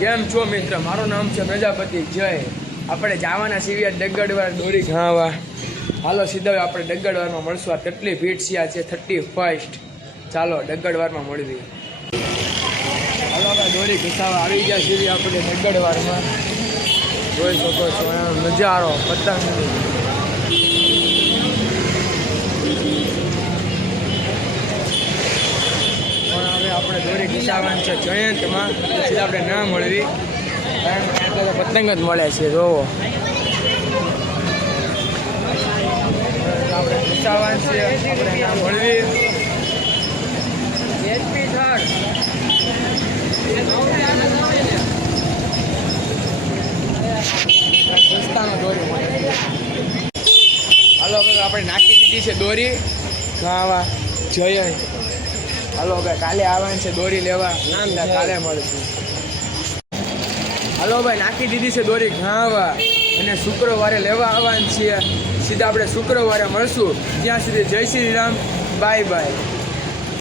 કેમ છો મિત્ર? મારું નામ છે પ્રજાપતિ જય. આપણે જવાના છીએ ડગડવાર દોરી ઘાવા. હાલો સીધા આપણે ડગડવારમાં મળશું. આ કેટલી ભીડ છે 31st. ચાલો ડગડવારમાં મળવી. હાલો આપણે દોરી ઘસાવા આવી ગયા છીએ આપણે ડગડવારમાં. જોઈ શકો છો નજારો પતંગની. આપણે દોરી ઘસાવાની છે જયંતમાં, પછી આપણે ના મળવી કારણ કે તો પતંગ જ મળે છે. જોવો આપણે ઘસાવાની છે, આપણે ના મળવી. દોરી મળે. હાલો આપણે નાખી દીધી છે દોરી આવા જયંત. હાલો ભાઈ કાલે આવવાની છે દોરી લેવા, કાલે મળશું. હાલો ભાઈ નાખી દીધી છે દોરી ઘાવા અને શુક્રવારે લેવા આવવાની છીએ. સીધા આપણે શુક્રવારે મળશું. ત્યાં સુધી જય શ્રી રામ, બાય બાય.